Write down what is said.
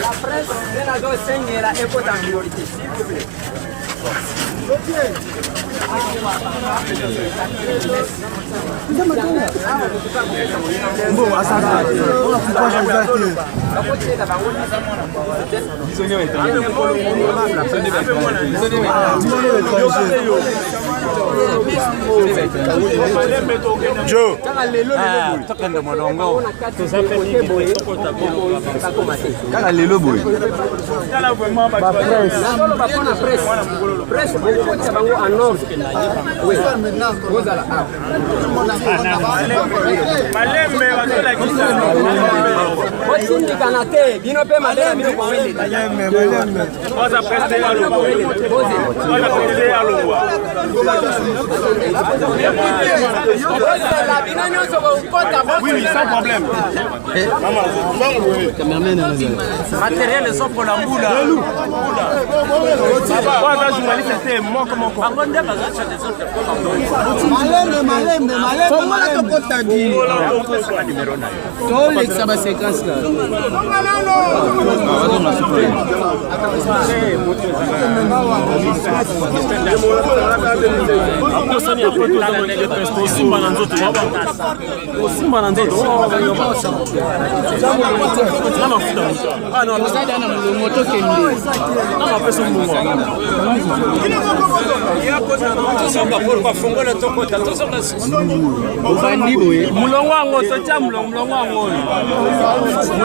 La presse tena zo senyera ekota minorité s'il vous plaît. Bon, à ça, pourquoi j'ai ouvert Joe. Oui, sans problème. Matériel sont pour la moula. Trois journalistes étaient morts comme encore. Mulongo wangu,